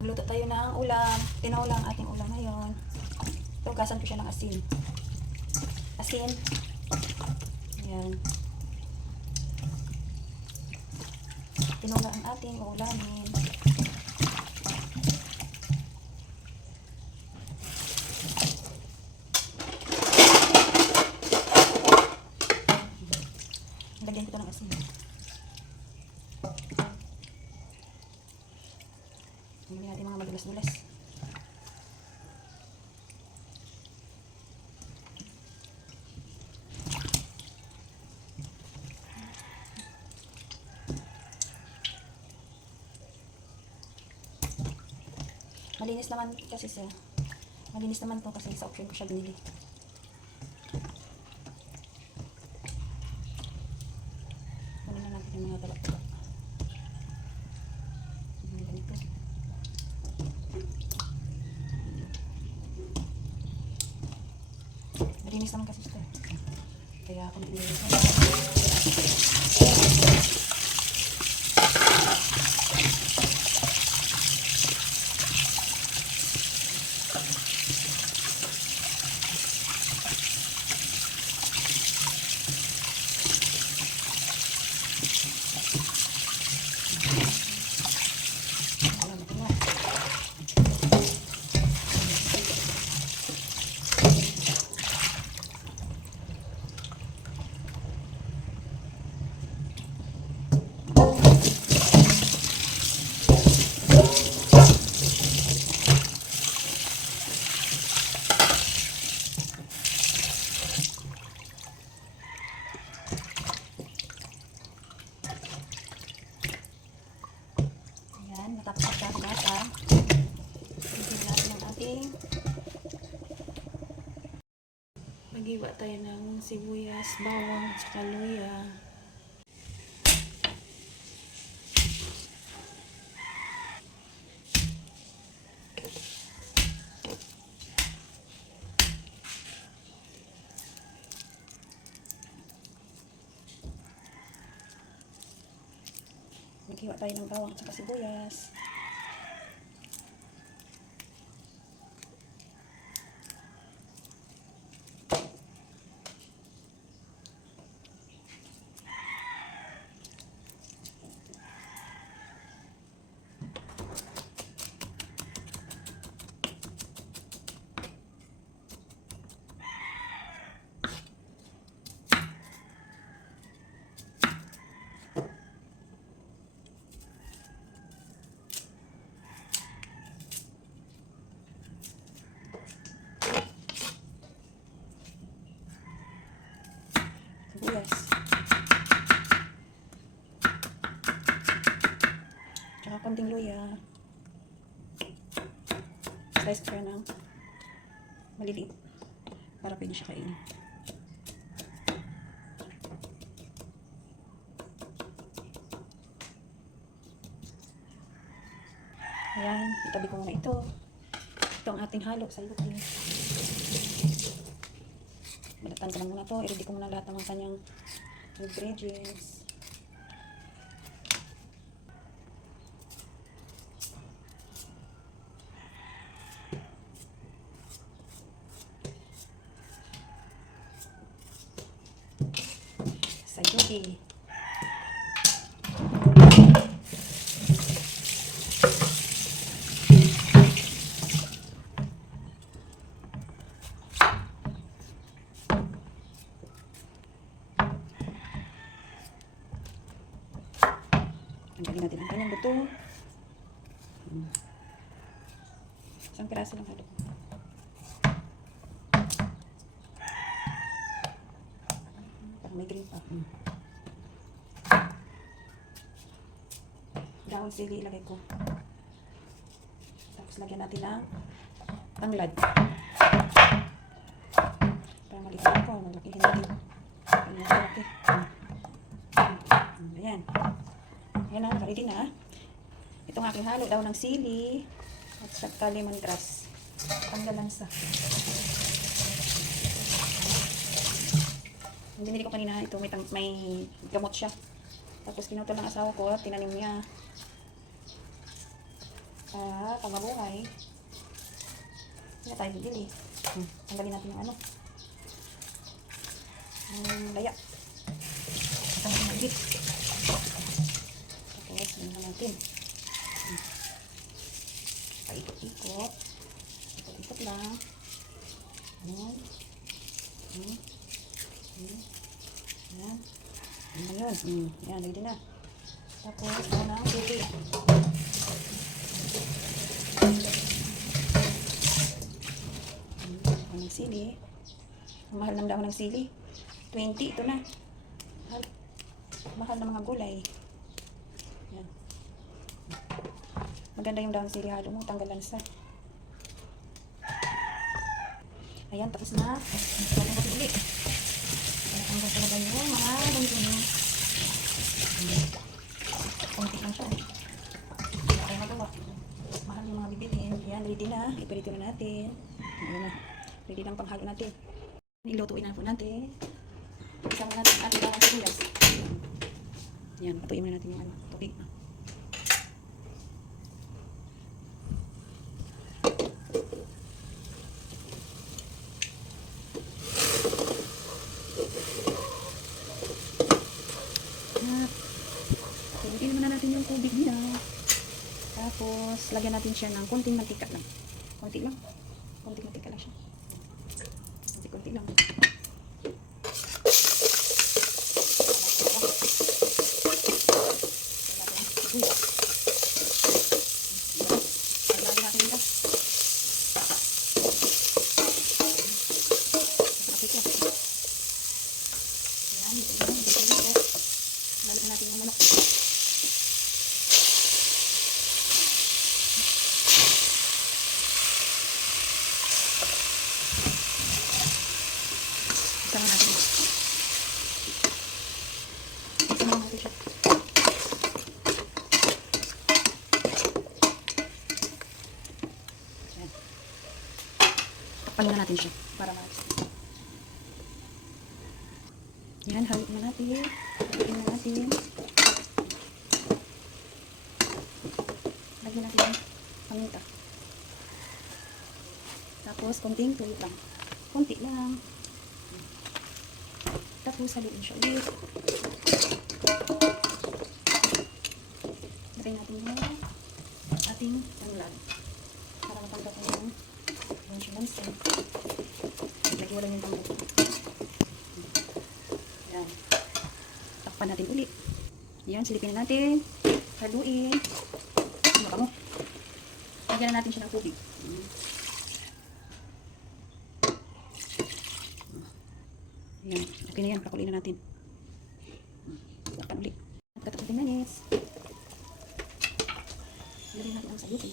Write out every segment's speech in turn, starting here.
Luto tayo ng ulam. Tinola ang ating ulam ngayon. Tugasan ko siya ng asin. Asin. Ayan. Tinola ang ating ulamin. Lagyan ko ito ng asin. Hindi natin mga madulas-dulas. Malinis naman kasi siya. Malinis naman to kasi sa option ko siya binili. Kunin na natin yung mga talak-talak. Ganito. Malinis naman kasi siya. Kaya ako nilinis na. Matapos na siya kumasa, bigyan natin ang ating magiwa tayo ng sibuyas, bawang, at saka luya. Magiwa tayo ng bawang at saka sibuyas. Sibuyas. Tsaka konting luya. Slice ko siya ng maliliit para pwede siya kainin. Ayan, itabi ko muna ito. Ito ang ating halo sa luto. Balatan ko lang muna ito. I-ready ko muna lahat ng kanyang ingredients. Sayuti. Tanggalin natin ang kanyang buto. Isang piraso lang halo. Parang may green pa. Dahon sili ilagay ko. Tapos lagyan natin ng tanglad. Para maliit ko. Malakihin natin. Malaki. Ayan. Ayan na, nakaready na. Itong aking halo daw ng sili at saka lemongrass. Panggalansa. Yung binili ko kanina, ito may gamot siya. Tapos kinutol ng asawa ko at tinanim niya. sa pagbabuhay. Hindi na tayo bibili. Tanggalin natin yung ano. Yung laya. Tanggalin natin ulit. Tapos, yun natin. Paikot-ikot. Ikot-ikot lang. Ayan. Ayan. Ayan. Ayan. Ayan. Ayan, ready na. Tapos, ito na, puti. Ang sili. Ang mahal ng dahon ng sili. 20, ito na. Mahal ng mga gulay. Ayan. Maganda yung dahon ng sili. Halo mo, tanggal lansa. Ayan, tapos na. Tapos na ulit. Tanggal talaga yung mga dumi-dumi. Kunti lang siya. Hindi na tayo magawa. Mahal yung mga bibilin. Ayan, ready na. Iparito na natin. Ayan na. Ready lang panghalo natin. Ilutuin na po natin. Isama natin ang ating bawang sibuyas. Ayan, patuin na natin yung ano, tubig. Pilitin naman na natin yung tubig nila. Tapos, lagyan natin siya ng konting mantika lang. Konti lang. Konting mantika lang siya. Konti lang. Lagyan natin ito. Lagyan natin yung manok. Sama natin. Sama natin siya. Ayan. Takpan na natin siya para malis. Yan, haluin na natin. Haluin na natin. Lagyan natin yung paminta. Tapos, konting tuyo lang. Konti lang. Tapos, haluin siya ulit. Lagyan natin yung ating tanglad. Para matanggal ko yung lansa. Lagyan mo lang yung tanglad. Yan. Takpan natin ulit. Yan, silipin na natin. Haluin. Ano ka mo? Lagyan na natin siya ng tubig. Yan. Okay na yan. Pakuloyin na natin. Takpan ulit. At 15 minutes. Lagyan natin ang sayuti.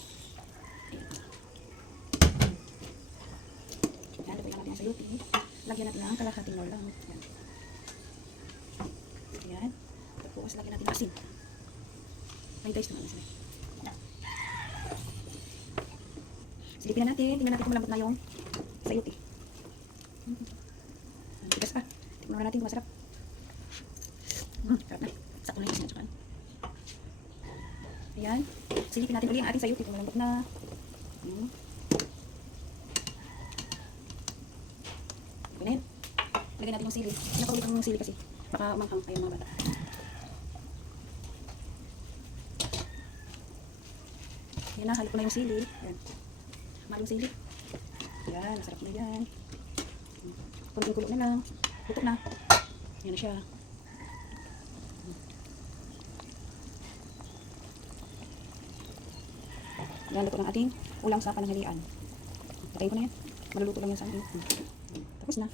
Yan. Lagyan natin ang sayuti. Lagyan natin ang kalahating lang. Yan. Yan. Tapos lagyan natin ang asin. Ay, taste naman asin. Silipin na natin. Tingnan natin kung malambot na yung sayuti. Tigas pa. Tingnan natin kung masarap. Sarap na. Sakto na yung asin at saka. Ayan. Silipin natin ulit ang ating sayuti kung malambot na. Okay na yan. Lagyan natin yung sili. Napakulit yung sili kasi. Baka umanghang pa yung mga bata. Yan na. Halip ko na yung sili. Ayan. Mahal yung sili. Yan. Masarap na yan. Kunting kulo na lang. Lutok na. Yan na siya. Yan, luto ng ating ulam sa pananghalian. Patayin ko na yan. Maluluto lang yan sa akin. Tapos na.